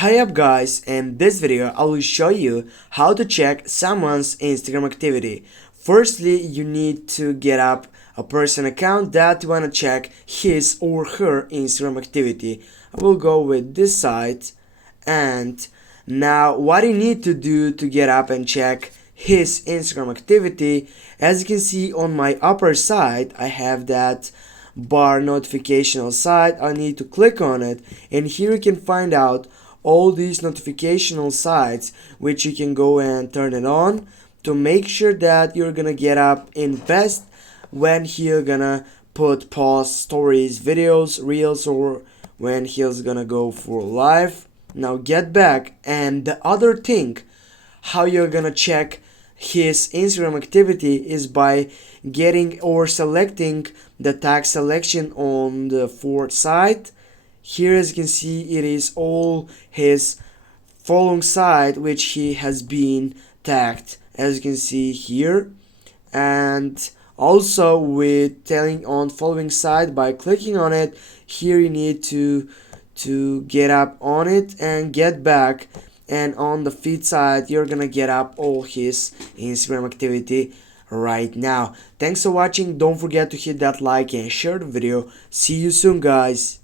Hi up guys, in this video I will show you how to check someone's Instagram activity. Firstly, you need to get up a person account that you want to check his or her Instagram activity. I will go with this site, and now what you need to do to get up and check his Instagram activity, as you can see on my upper side I have that bar notification site. I need to click on it, and here you can find out all these notificational sites which you can go and turn it on to make sure that you're gonna get up in best when he's gonna put post stories, videos, reels, or when he's gonna go for live. Now get back, and the other thing how you're gonna check his Instagram activity is by getting or selecting the tag selection on the fourth side. Here, as you can see, it is all his following site which he has been tagged, as you can see here. And also with telling on following site, by clicking on it, here you need to get up on it and get back, and on the feed side you're gonna get up all his Instagram activity right now. Thanks for watching. Don't forget to hit that like and share the video. See you soon guys.